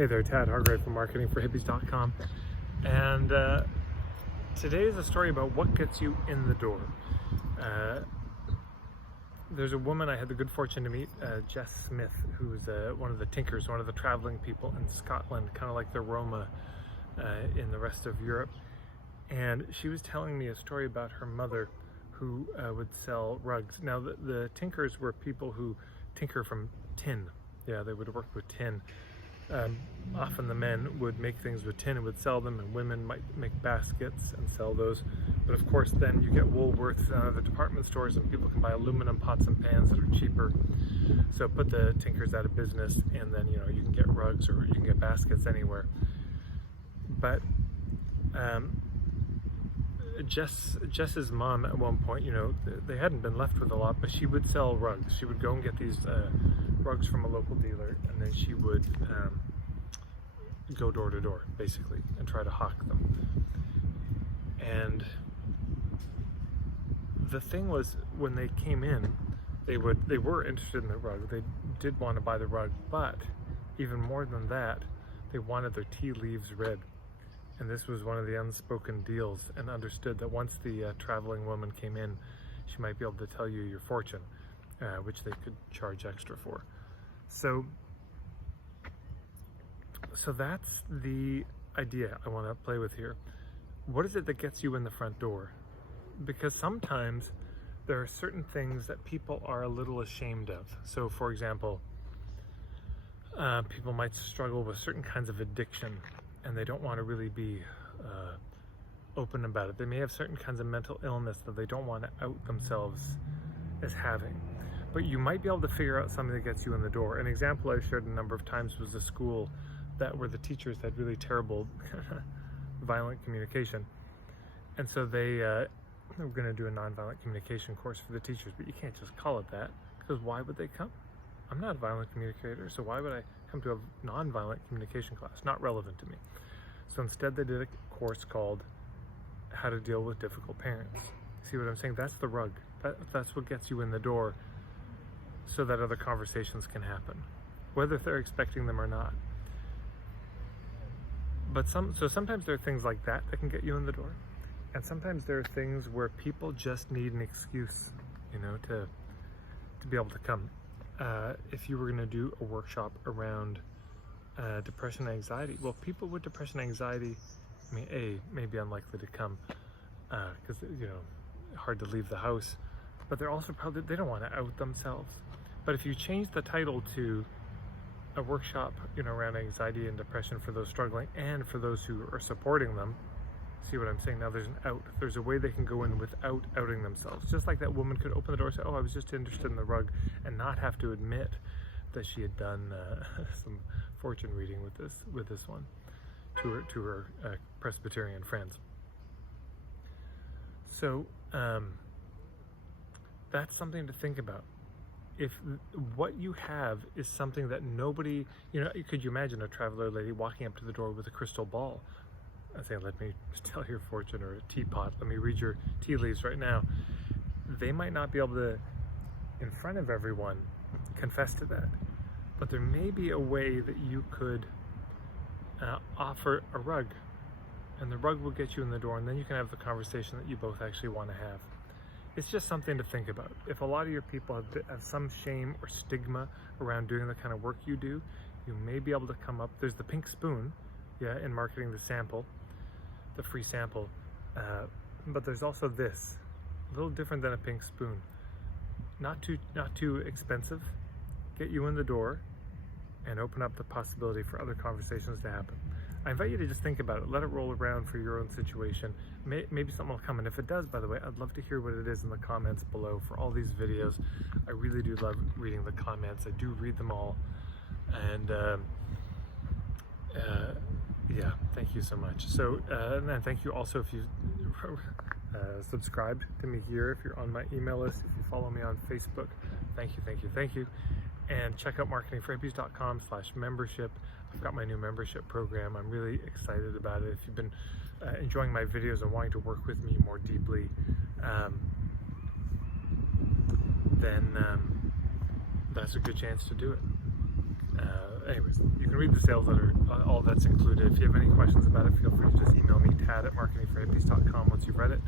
Hey there, Tad Hargrave from marketingforhippies.com, and today is a story about what gets you in the door. There's a woman I had the good fortune to meet, Jess Smith, who's one of the tinkers, one of the traveling people in Scotland, kind of like the Roma in the rest of Europe. And she was telling me a story about her mother who would sell rugs. Now the tinkers were people who tinker from tin. Yeah, they would work with tin. Often the men would make things with tin and would sell them, and women might make baskets and sell those. But of course then you get Woolworths and other department stores, and people can buy aluminum pots and pans that are cheaper. So put the tinkers out of business, and then you can get rugs or you can get baskets anywhere. But Jess's mom at one point, they hadn't been left with a lot, but she would sell rugs. She would go and get these rugs from a local dealer, and then she would go door to door, basically, and try to hawk them. And the thing was, when they came in, they were interested in the rug. They did want to buy the rug, but even more than that, they wanted their tea leaves read. And this was one of the unspoken deals, and understood that once the traveling woman came in, she might be able to tell you your fortune, which they could charge extra for. So that's the idea I want to play with here. What is it that gets you in the front door? Because sometimes there are certain things that people are a little ashamed of. So for example, people might struggle with certain kinds of addiction, and they don't want to really be open about it. They may have certain kinds of mental illness that they don't want to out themselves as having. But you might be able to figure out something that gets you in the door. An example I've shared a number of times was a school where the teachers had really terrible violent communication. And so they were going to do a nonviolent communication course for the teachers, but you can't just call it that, because why would they come? I'm not a violent communicator, so why would I come to a nonviolent communication class? Not relevant to me. So instead they did a course called How to Deal with Difficult Parents. See what I'm saying? That's the rug. That's what gets you in the door, so that other conversations can happen, whether they're expecting them or not. But sometimes there are things like that can get you in the door. And sometimes there are things where people just need an excuse, to be able to come. If you were going to do a workshop around depression and anxiety, well, people with depression and anxiety, may be unlikely to come because hard to leave the house, but they're also probably, they don't want to out themselves. But if you change the title to a workshop around anxiety and depression for those struggling and for those who are supporting them, see what I'm saying? Now there's an out. There's a way they can go in without outing themselves. Just like that woman could open the door and say, oh, I was just interested in the rug, and not have to admit that she had done some fortune reading with this one to her Presbyterian friends. So that's something to think about. If what you have is something that nobody, could you imagine a traveler lady walking up to the door with a crystal ball and saying, let me tell your fortune, or a teapot, let me read your tea leaves right now. They might not be able to, in front of everyone, confess to that. But there may be a way that you could offer a rug, and the rug will get you in the door, and then you can have the conversation that you both actually want to have. It's just something to think about. If a lot of your people have some shame or stigma around doing the kind of work you do, you may be able to come up. There's the pink spoon, in marketing, the free sample. But there's also this, a little different than a pink spoon. Not too expensive, get you in the door, and open up the possibility for other conversations to happen. I invite you to just think about it. Let it roll around for your own situation. Maybe something will come, and if it does, by the way, I'd love to hear what it is in the comments below for all these videos. I really do love reading the comments. I do read them all, and yeah, thank you so much. So, and then thank you also if you subscribed to me here, if you're on my email list, if you follow me on Facebook. Thank you. And check out marketingforhippies.com/membership. I've got my new membership program. I'm really excited about it. If you've been enjoying my videos and wanting to work with me more deeply, then that's a good chance to do it. Anyways, you can read the sales letter, all that's included. If you have any questions about it, feel free to just email me, tad@marketingforhippies.com once you've read it.